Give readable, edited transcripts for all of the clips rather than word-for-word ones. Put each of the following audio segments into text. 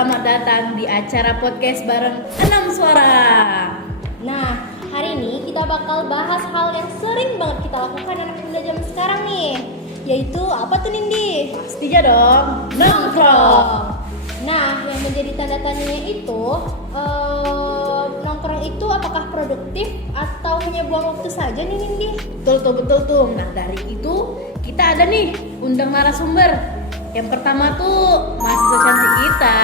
selamat datang di acara podcast bareng 6 Suara. Nah, hari ini kita bakal bahas hal yang sering banget kita lakukan anak muda zaman sekarang nih. Yaitu apa tuh Nindi? Pastinya dong, nongkrong. Nah, yang menjadi tanda tanyanya itu nongkrong itu apakah produktif atau hanya buang waktu saja nih Nindi? Betul tuh. Nah, dari itu kita ada nih undang narasumber. Yang pertama tuh mahasiswa cantik kita.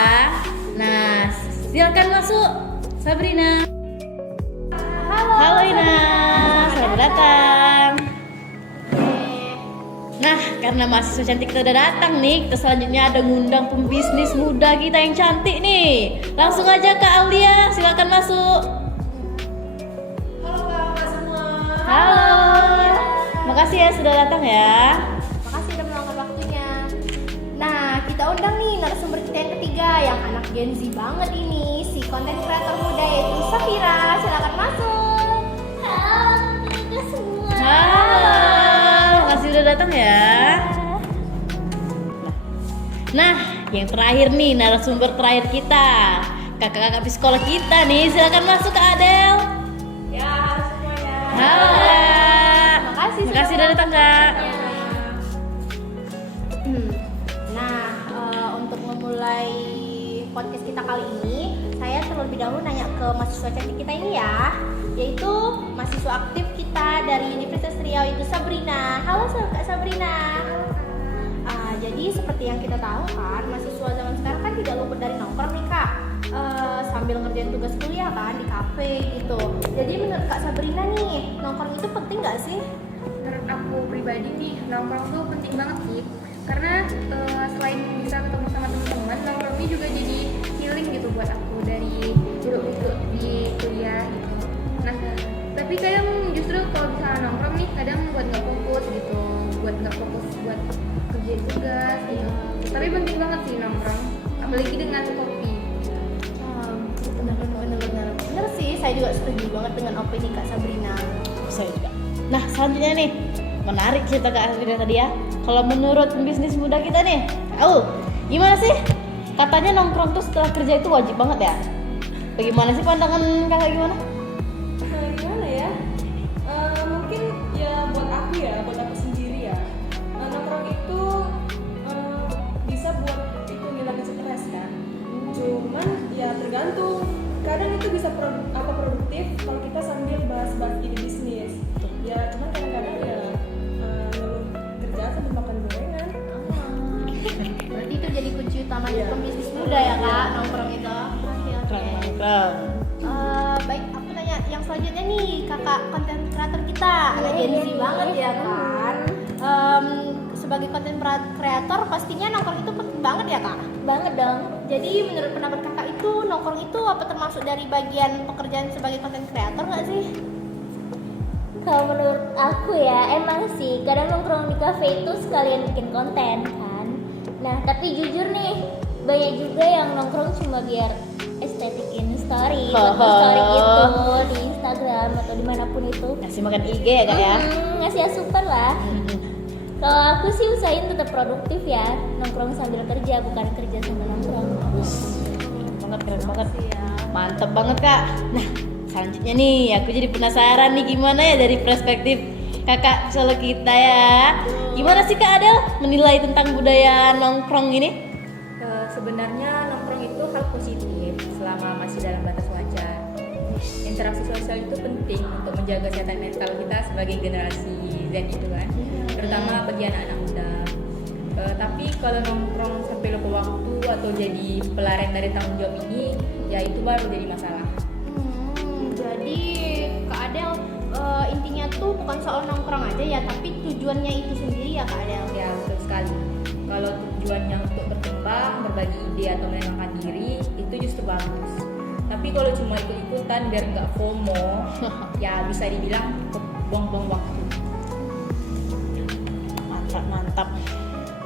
Nah, silakan masuk Sabrina. Halo Ina, selamat datang. Nah, karena mahasiswa cantik kita udah datang nih, kita selanjutnya ada ngundang pembisnis muda kita yang cantik nih. Langsung aja Kak Aulia, silakan masuk. Halo Kak semua. Halo. Makasih ya sudah datang ya. Makasih udah meluangkan waktunya. Nah, kita undang nih narasumber kita yang ketiga yang anak Gen Z banget ini, si konten kreator muda yaitu Safira. Silakan masuk. Halo teman-teman semua. Halo. Makasih udah datang ya. Nah, yang terakhir nih narasumber terakhir kita, kakak-kakak psikolog kita nih. Silakan masuk Kak Adel. Ya, halo semuanya. Halo Kak. Makasih udah datang Kak. Nah, untuk memulai podcast kita kali ini, saya terlebih dahulu nanya ke mahasiswa cantik kita ini ya, yaitu mahasiswa aktif kita dari Universitas Riau itu Sabrina. Halo Kak Sabrina. Jadi seperti yang kita tahu kan, mahasiswa zaman sekarang kan tidak luput dari nongkrong nih Kak. Sambil ngerjain tugas kuliah kan di kafe gitu. Jadi menurut Kak Sabrina nih, nongkrong itu penting nggak sih? Menurut aku pribadi nih, nongkrong tuh penting banget sih. Karena selain bisa ketemu sama teman-teman, nongkrong ini juga jadi healing gitu buat aku dari duduk-duduk di kuliah gitu. Nah, tapi kadang justru kalau misalnya nongkrong nih, kadang buat nggak fokus gitu, buat kerja tugas gitu. Tapi penting banget sih nongkrong, apalagi dengan kopi. Bener sih, saya juga setuju banget dengan opini Kak Sabrina. Saya juga. Nah, selanjutnya nih, menarik cerita Kak Sabrina tadi ya. Kalau menurut pembisnis muda kita nih, gimana sih? Katanya nongkrong tuh setelah kerja itu wajib banget ya. Bagaimana sih pandangan kakak gimana? Gimana ya? Mungkin ya buat aku sendiri ya. Nongkrong itu bisa buat itu ngilangin stres kan. Cuman ya tergantung. Kadang itu bisa produktif kalau kita sambil bahas-bahas ide bisnis. Ya cuman kadang-kadang ya ngeluh kerja sambil makan gorengan. Berarti itu jadi kunci utama pembisnis muda ya Kak, nongkrong itu. Oke. Nongkrong. Baik, aku nanya yang selanjutnya nih, kakak konten kreator kita, anak Gen Z banget ya kan. Sebagai konten kreator pastinya nongkrong itu penting banget ya Kak? Banget dong. Jadi menurut pendapat kakak itu nongkrong itu apa termasuk dari bagian pekerjaan sebagai konten kreator nggak sih? Kalau menurut aku ya emang sih kadang nongkrong di cafe itu sekalian bikin konten kan. Nah tapi jujur nih banyak juga yang nongkrong cuma biar estetikin story, story gitu di Instagram atau dimanapun itu. Ngasih makan IG ya Kak ya? Ngasih asupan lah. Kalau aku sih usahain tetap produktif ya, nongkrong sambil kerja bukan kerja sambil nongkrong. Keren banget. Mantep banget Kak. Nah, selanjutnya nih aku jadi penasaran nih gimana ya dari perspektif kakak solo kita ya. Gimana sih Kak Adel menilai tentang budaya nongkrong ini? Sebenarnya nongkrong itu hal positif selama masih dalam batas wajar. Interaksi sosial itu penting untuk menjaga kesehatan mental kita sebagai generasi Z itu kan, terutama bagi anak-anak muda. Tapi kalau nongkrong sampai lupa waktu atau jadi pelarian dari tanggung jawab ini, ya itu baru jadi masalah. Jadi Kak Adel intinya tuh bukan soal nongkrong aja ya, tapi tujuannya itu sendiri ya Kak Adel. Ya betul sekali. Kalau tujuannya untuk berkembang, berbagi ide atau menyenangkan diri, itu justru bagus. Tapi kalau cuma ikut-ikutan biar nggak FOMO, ya bisa dibilang buang-buang waktu. Mantap.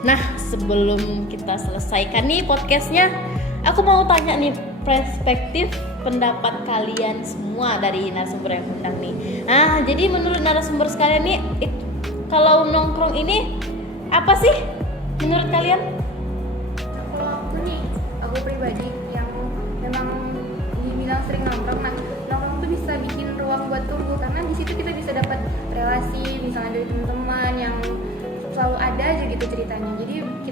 Nah, sebelum kita selesaikan nih podcastnya, aku mau tanya nih perspektif pendapat kalian semua dari narasumber yang undang nih. Nah, jadi menurut narasumber sekalian nih, kalau nongkrong ini apa sih menurut kalian? Kalau aku pribadi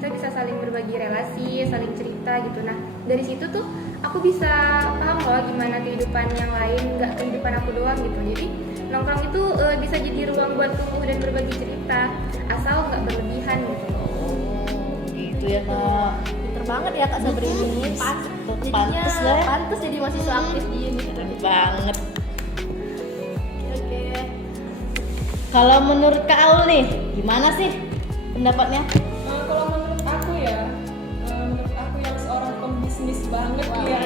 kita bisa saling berbagi relasi, saling cerita gitu. Nah dari situ tuh aku bisa paham loh gimana kehidupan yang lain, nggak kehidupan aku doang gitu. Jadi nongkrong itu bisa jadi ruang buat tumbuh dan berbagi cerita, asal nggak berlebihan gitu. Gitu ya Kak. Pinter banget ya Kak Sabri ini. Pantes lah. Pantes jadi mahasiswa aktif di ini. Keren banget. Oke. Kalau menurut Kak Aul nih, gimana sih pendapatnya? Kalau menurut aku ya, menurut aku yang seorang pembisnis banget ya.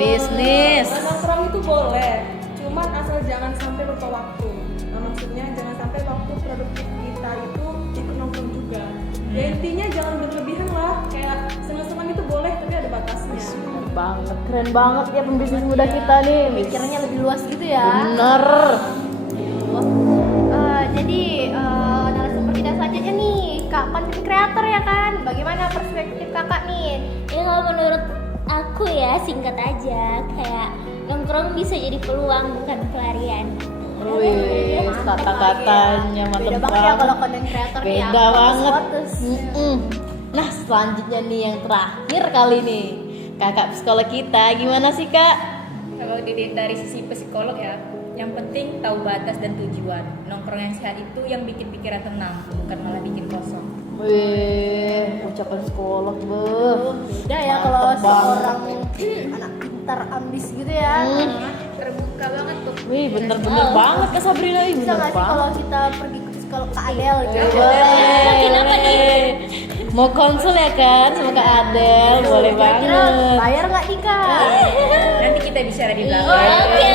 Bisnis. Nongkrong itu boleh, cuman asal jangan sampai lupa waktu. Nah, maksudnya jangan sampai waktu produktif kita itu ikut nongkrong juga. Ya intinya jangan berlebihan lah, kayak senang-senang itu boleh tapi ada batasnya. Bener banget, keren banget ya pembisnis muda kita nih. Pikirannya lebih luas gitu ya. Bener. Jadi narasumber kita selanjutnya nih Kak, content creator ya kan? Bagaimana perspektif kakak nih? Ya kalau menurut aku ya singkat aja, kayak nongkrong bisa jadi peluang bukan pelarian. Wih, kata-katanya mantep Beda banget ya kalau content creator nih ya. Beda banget. Fokus. Nah selanjutnya nih yang terakhir kali nih, kakak psikolog kita gimana sih Kak? Kalau dari sisi psikolog ya, yang penting tahu batas dan tujuan. Nongkrong yang sehat itu yang bikin pikiran tenang, bukan malah bikin kosong. Wih, ucapan psikolog Beda ya kalau Mantep banget. seorang anak pintar ambis gitu ya. Terbuka banget tuh. Wih, bener-bener banget Kak Sabrina, Bisa bener nggak sih banget. kalau kita pergi ke psikolog Kak Adel gitu? Boleh. Mau konsul ya kan sama Kak Adel, boleh Kira-kira banget. bayar nggak nih Kak? Nanti kita bicara di belakang. Oke.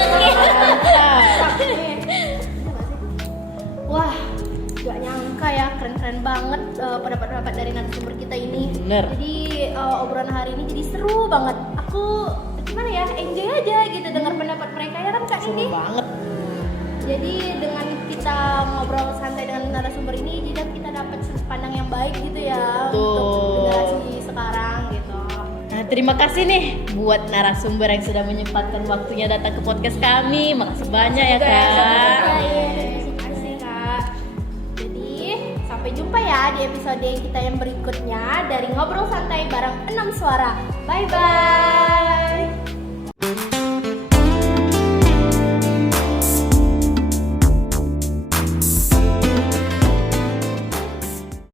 Wah, gak nyangka ya, keren-keren banget pendapat-pendapat dari narasumber kita ini. Bener. Jadi obrolan hari ini jadi seru banget. Aku gimana ya, enjoy aja gitu dengar pendapat mereka ya kan Kak ini. Banget. Jadi dengan kita ngobrol santai dengan narasumber ini, jadi kita dapat sudut pandang yang baik gitu ya Betul. untuk generasi sekarang gitu. Nah, terima kasih nih buat narasumber yang sudah menyempatkan waktunya datang ke podcast kami. Makasih banyak ya Kak. Terima kasih Kak. Jadi sampai jumpa ya di episode kita yang berikutnya dari Ngobrol Santai bareng 6 Suara. Bye bye.